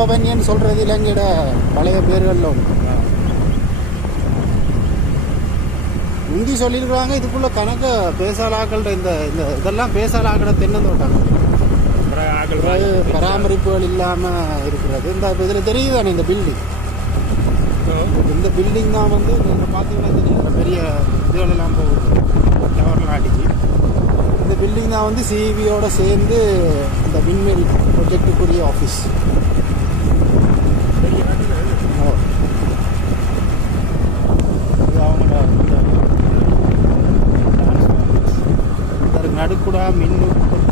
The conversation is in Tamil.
கொம்பவன்யன்னு சொல்கிறது இலங்கையோட பழைய பேர்களில் ஒன்று. முந்தி சொல்லியிருக்கிறாங்க இதுக்குள்ளே கணக்க பேசாலாக்கள்கிட்ட இந்த இந்த இதெல்லாம் பேசாலாக்கிற தென்னந்தோட்டம் பராமரிப்புகள் இல்லாமல் இருக்கிறது. இந்த இதில் தெரியுது தானே இந்த பில்டிங், இந்த பில்டிங் தான் வந்து நீங்கள் பார்த்தீங்கன்னா தெரியும் பெரிய இதுகளெல்லாம் போகுது டவர்லாம் அடிச்சு. இந்த பில்டிங் தான் வந்து சிஇபியோட சேர்ந்து இந்த விண்வெளி ப்ரொஜெக்டுக்குரிய ஆஃபீஸ். அவங்களோட நடுக்குடா மின் உற்பத்தி